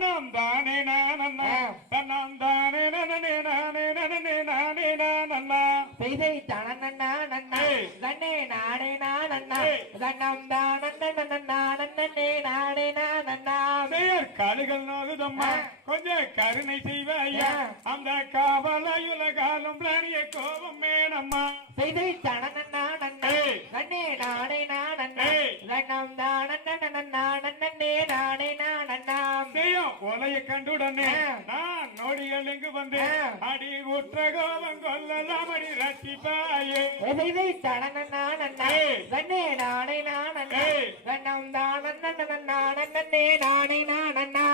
தன்னம் தானே நானண்ணா தன்னம் தானே நனனே நானே நனனே நானே நானண்ணா செய்தை தனநன்னா நன்னா. தன்னே நாடே நானண்ணா ஏய். தன்னம் தானண்ணே நானண்ணே பெயர் காலுகள் நோகுதம்மா. கொஞ்சம் கருணை செய்வாயா. அந்த காவலாயுல காலம் பிராணிய கோபம் வேணம்மா. செய்தை தனநன்னா நன்னா ஏய். தன்னே நாடே நானண்ணா ஏய். தன்னம் தானண்ணே நானண்ணே நாடே செய்யும் ஒலைய கண்டுடனே. நான் நோடிகள் எங்கு வந்து ஆ. அடி உற்ற கோபம் கொல்லலாம் அடி நன்னா ஏய். தன்னே நாடே நானண்ணா ஏய். தன்னம் தானண்ணே நானண்ணே நாடே நானண்ணா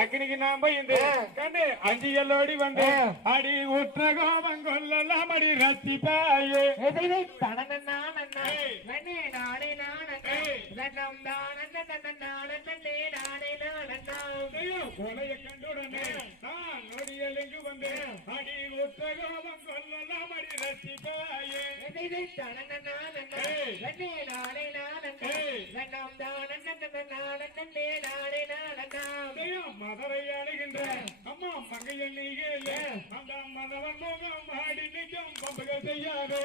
அக்னிக்கு நான் பயந்து ஆ. கண்டு அஞ்சு எல்லோடி வந்து. அடி உற்ற கோபம் கொல்லலாம் அடி ரசிப்பாயே எதிரை தனநன்னா நன்னா. நன்னே நாடே நானண்ணா ஏய். தன்னம் தானண்ணே நானண்ணே நாடே நானண்ணா ஒலைய கண்டுடனே நான் நொடிகள் எங்கு வந்து அடி உற்ற கோபம் கொல்லலாம் அடி தனநன்னா நன்னா ஏய். மதுரை அணுகின்ற அம்மா மங்கையல் நீகே அந்த மதவன் முகம் ஆடி நிற்கும் பம்புகள் செய்யாதே.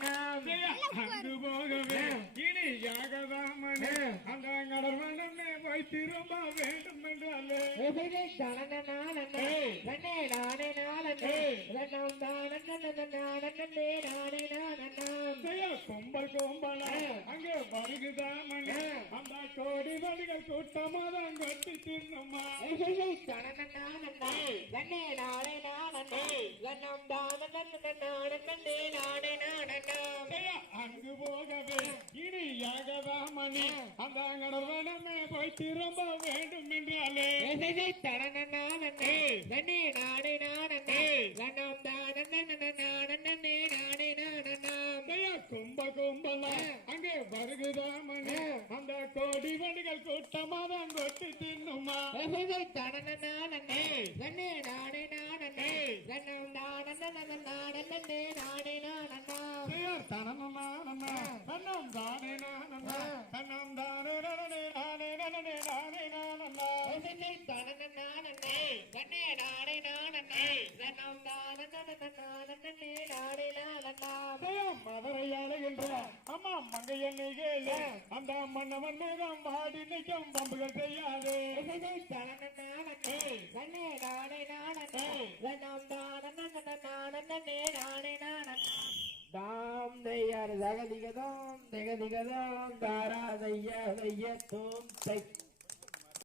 அங்கு போகவே இனியாகதாமனே அந்த கடற்கடமே போய் திரும்ப வேண்டும் என்றாலே எதிரை தனநன்னா நன்னா ஏய். நன்னே நாடே நானண்ணா ஏய். தன்னம் தானண்ணே நானண்ணே நாடே நானண்ணா செய்ய கும்பல் அங்கே வருகுதாமனே அந்த கோடி வழிகள் கூட்டமாதான் கொட்டி தின்னுமா நாடே நானண்ணா தன்னம் தானண்ணே நானண்ணே நாடே நானண்ணா செய்ய அங்கு போகவே. இனியாகதாமனே அந்த கடற்கடமே போய் திரும்ப வேண்டும் என்றாலே. எதிரை தனநன்னா வருகுதாமனே அந்த கோடி வழிகள் கூட்டமாதான் கொட்டி தின்னுமா? தன்னம் தானண்ணே நானண்ணே நாடே நானண்ணா பெயர் தனனனானனா, தன்னம் தானே நானனா, தன்னம் தானே நனனே நானே நனனே நானே நானனா. எதிரை தனநன்னா நன்னா. நன்னே. நாடே நானண்ணா தன்னம் தானண்ணே நானண்ணே நாடே நானண்ணா பெயர் மதுரை அலைகின்ற அம்மா மங்கையன் நிகழ அந்த மன்னவன் முகம் வாடி நிற்கும். பம்புகள் செய்யாதே நானண்ணே நாடே நானண்ணா தாம் தையார் தகதிகதாம் திகதிகதாம் தாரா தைய தைய தோம் தை